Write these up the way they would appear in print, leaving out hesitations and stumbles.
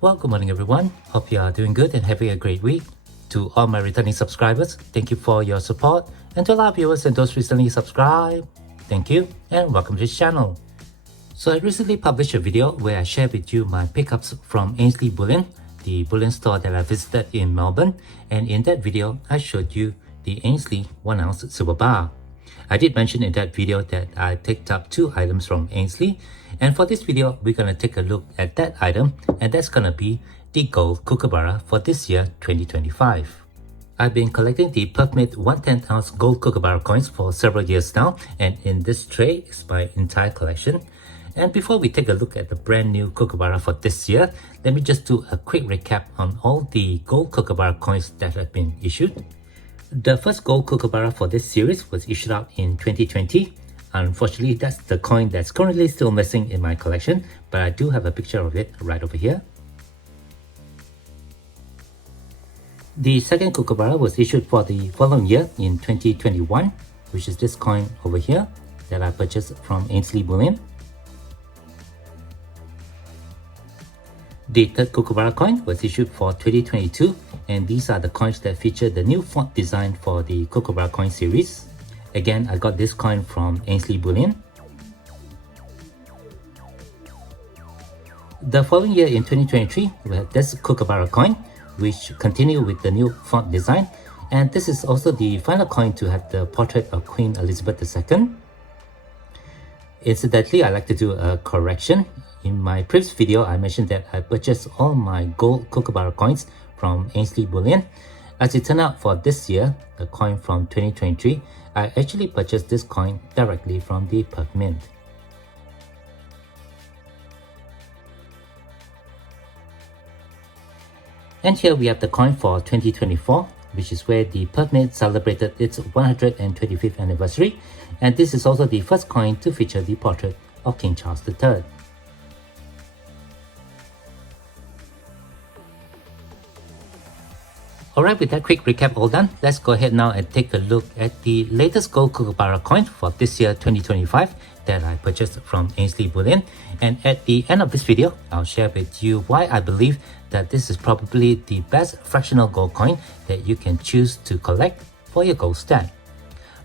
Well, good morning everyone. Hope you are doing good and having a great week. To all my returning subscribers, thank you for your support. And to all our viewers and those recently subscribed, thank you and welcome to this channel. So I recently published a video where I shared with you my pickups from Ainslie Bullion, the bullion store that I visited in Melbourne. And in that video, I showed you the Ainslie 1 ounce silver bar. I did mention in that video that I picked up 2 items from Ainslie, and for this video we're going to take a look at that item, and that's going to be the gold Kookaburra for this year 2025. I've been collecting the Perth Mint 1/10 ounce gold Kookaburra coins for several years now, and in this tray is my entire collection. And before we take a look at the brand new Kookaburra for this year, let me just do a quick recap on all the gold Kookaburra coins that have been issued. The first gold Kookaburra for this series was issued out in 2020. Unfortunately, that's the coin that's currently still missing in my collection, but I do have a picture of it right over here. The second Kookaburra was issued for the following year in 2021, which is this coin over here that I purchased from Ainslie Bullion. The third Kookaburra coin was issued for 2022, and these are the coins that feature the new font design for the Kookaburra coin series. Again, I got this coin from Ainslie Bullion. The following year in 2023, we have this Kookaburra coin, which continued with the new font design, and this is also the final coin to have the portrait of Queen Elizabeth II. Incidentally, I like to do a correction. In my previous video, I mentioned that I purchased all my gold Kookaburra coins from Ainslie Bullion. As it turned out for this year, the coin from 2023, I actually purchased this coin directly from the Perth Mint. And here we have the coin for 2024, which is where the Perth Mint celebrated its 125th anniversary, and this is also the first coin to feature the portrait of King Charles III. Alright, with that quick recap all done, let's go ahead now and take a look at the latest gold Kookaburra coin for this year 2025 that I purchased from Ainslie Bullion. And at the end of this video, I'll share with you why I believe that this is probably the best fractional gold coin that you can choose to collect for your gold stack.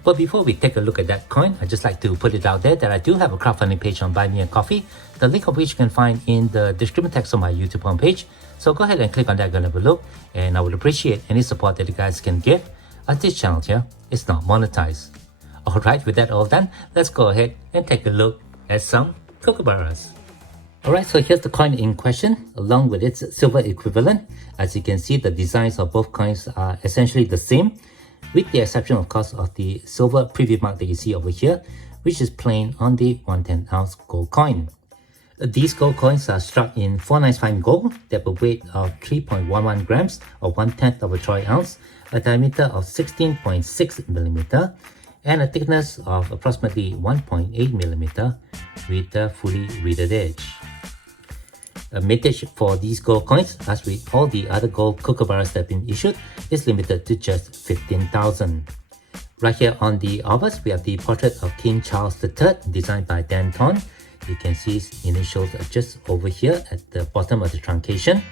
But before we take a look at that coin, I'd just like to put it out there that I do have a crowdfunding page on Buy Me a Coffee, the link of which you can find in the description text on my YouTube homepage. So go ahead and click on that, go and have a look, and I would appreciate any support that you guys can give, as this channel here is not monetized. Alright, with that all done, let's go ahead and take a look at some Kookaburras. Alright, so here's the coin in question, along with its silver equivalent. As you can see, the designs of both coins are essentially the same, with the exception of course of the silver preview mark that you see over here, which is plain on the 1/10 ounce gold coin. These gold coins are struck in 495 gold that have a weight of 3.11 grams or 1/10 of a troy ounce, a diameter of 16.6 millimeter, and a thickness of approximately 1.8 millimeter with a fully reeded edge. A mintage for these gold coins, as with all the other gold Kookaburras that have been issued, is limited to just 15,000. Right here on the obverse, we have the portrait of King Charles III designed by Dan Thorne. You can see his initials are just over here at the bottom of the truncation.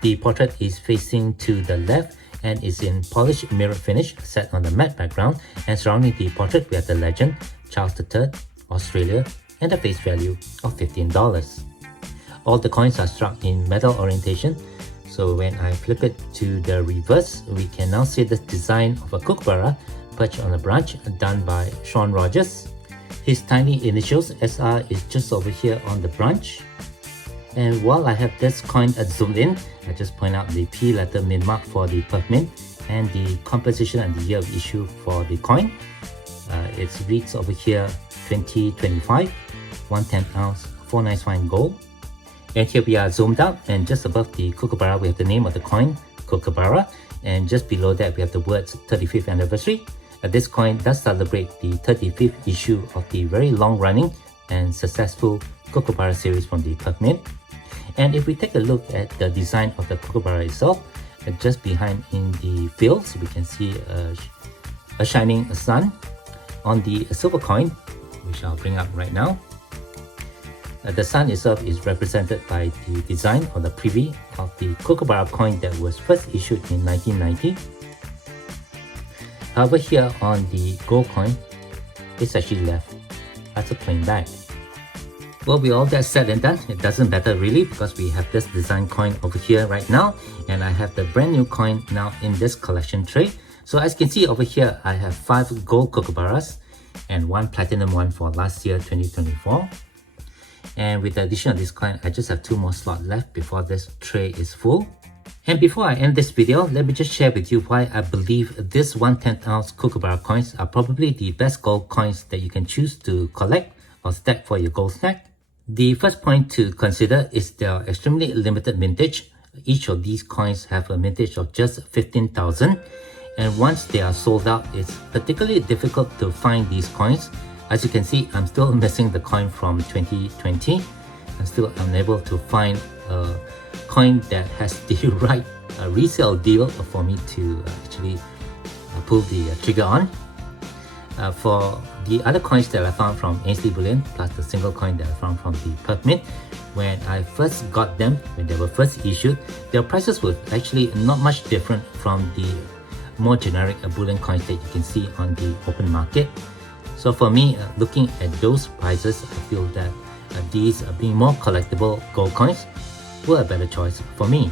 The portrait is facing to the left and is in polished mirror finish set on the matte background, and surrounding the portrait we have the legend Charles III, Australia, and a face value of $15. All the coins are struck in metal orientation, so when I flip it to the reverse, we can now see the design of a Kookaburra perched on a branch done by Sean Rogers. His tiny initials SR is just over here on the branch. And while I have this coin zoomed in, I just point out the P letter mint mark for the Perth Mint and the composition and the year of issue for the coin. It reads over here 2025, 1/10 ounce 495 gold. And here we are zoomed out, and just above the Kookaburra we have the name of the coin, Kookaburra, and just below that we have the words 35th anniversary. This coin does celebrate the 35th issue of the very long-running and successful Kookaburra series from the Perth Mint. And if we take a look at the design of the Kookaburra itself, just behind in the fields we can see a shining sun. On the silver coin, which I'll bring up right now, The sun itself is represented by the design or the preview of the Kookaburra coin that was first issued in 1990. However, here on the gold coin, it's actually left as a plain bag. Well, with all that said and done, it doesn't matter really because we have this design coin over here right now, and I have the brand new coin now in this collection tray. So as you can see over here, I have 5 gold Kookaburras and 1 platinum one for last year 2024. And with the addition of this coin, I just have 2 more slots left before this tray is full. And before I end this video, let me just share with you why I believe these 1/10 ounce Kookaburra coins are probably the best gold coins that you can choose to collect or stack for your gold snack. The first point to consider is their extremely limited mintage. Each of these coins have a mintage of just 15,000, and once they are sold out, it's particularly difficult to find these coins. As you can see, I'm still missing the coin from 2020. I'm still unable to find a coin that has the right resale deal for me to actually pull the trigger on. For the other coins that I found from Ainslie Bullion, plus the single coin that I found from the Perth Mint, when I first got them, when they were first issued, their prices were actually not much different from the more generic bullion coins that you can see on the open market. So for me, looking at those prices, I feel that these being more collectible gold coins were a better choice for me.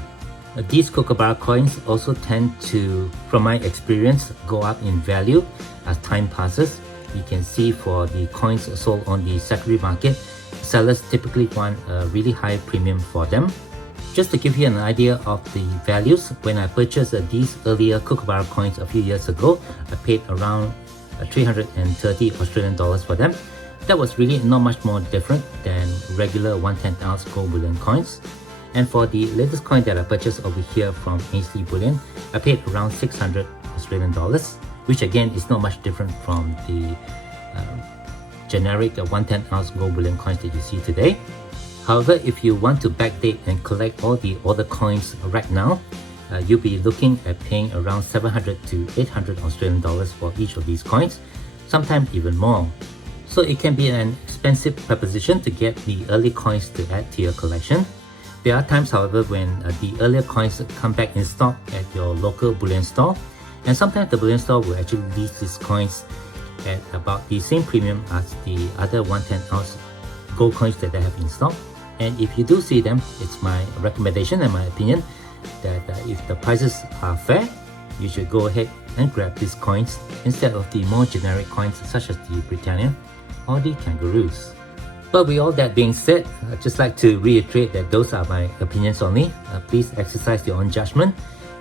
These Kookaburra coins also tend to, from my experience, go up in value as time passes. You can see for the coins sold on the secondary market, sellers typically want a really high premium for them. Just to give you an idea of the values, when I purchased these earlier Kookaburra coins a few years ago, I paid around 330 Australian dollars for them. That was really not much more different than regular 1/10 ounce gold bullion coins. And for the latest coin that I purchased over here from Ainslie Bullion, I paid around 600 Australian dollars, which again is not much different from the generic 1/10 ounce gold bullion coins that you see today. However, if you want to backdate and collect all the older coins right now, you'll be looking at paying around 700 to 800 Australian dollars for each of these coins, sometimes even more. So it can be an expensive proposition to get the early coins to add to your collection. There are times, however, when the earlier coins come back in stock at your local bullion store, and sometimes the bullion store will actually list these coins at about the same premium as the other 1/10 ounce gold coins that they have in stock. And if you do see them, it's my recommendation and my opinion that if the prices are fair, you should go ahead and grab these coins instead of the more generic coins such as the Britannia or the Kangaroos. But with all that being said, I'd just like to reiterate that those are my opinions only. Please exercise your own judgment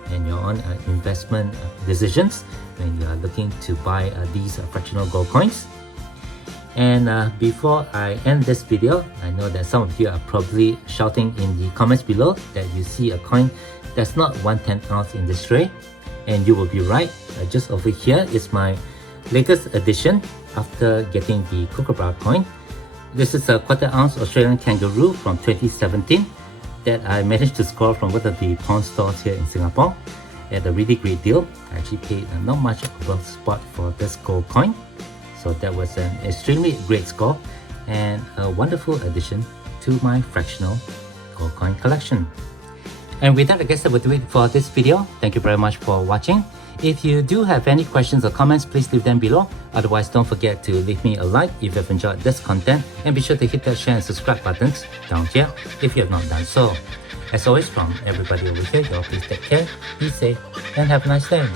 and your own investment decisions when you are looking to buy these fractional gold coins. And before I end this video, I know that some of you are probably shouting in the comments below that you see a coin that's not 1/10 ounce in this tray, and you will be right. Just over here is my latest addition after getting the Kookaburra coin. This is a 1/4 ounce Australian Kangaroo from 2017 that I managed to score from one of the pawn stores here in Singapore at a really great deal. I actually paid not much of a spot for this gold coin. So that was an extremely great score and a wonderful addition to my fractional gold coin collection. And with that, I guess that will do it for this video. Thank you very much for watching. If you do have any questions or comments, please leave them below. Otherwise, don't forget to leave me a like if you've enjoyed this content, and be sure to hit that share and subscribe buttons down here if you have not done so. As always, from everybody over here, y'all please take care, be safe, and have a nice day.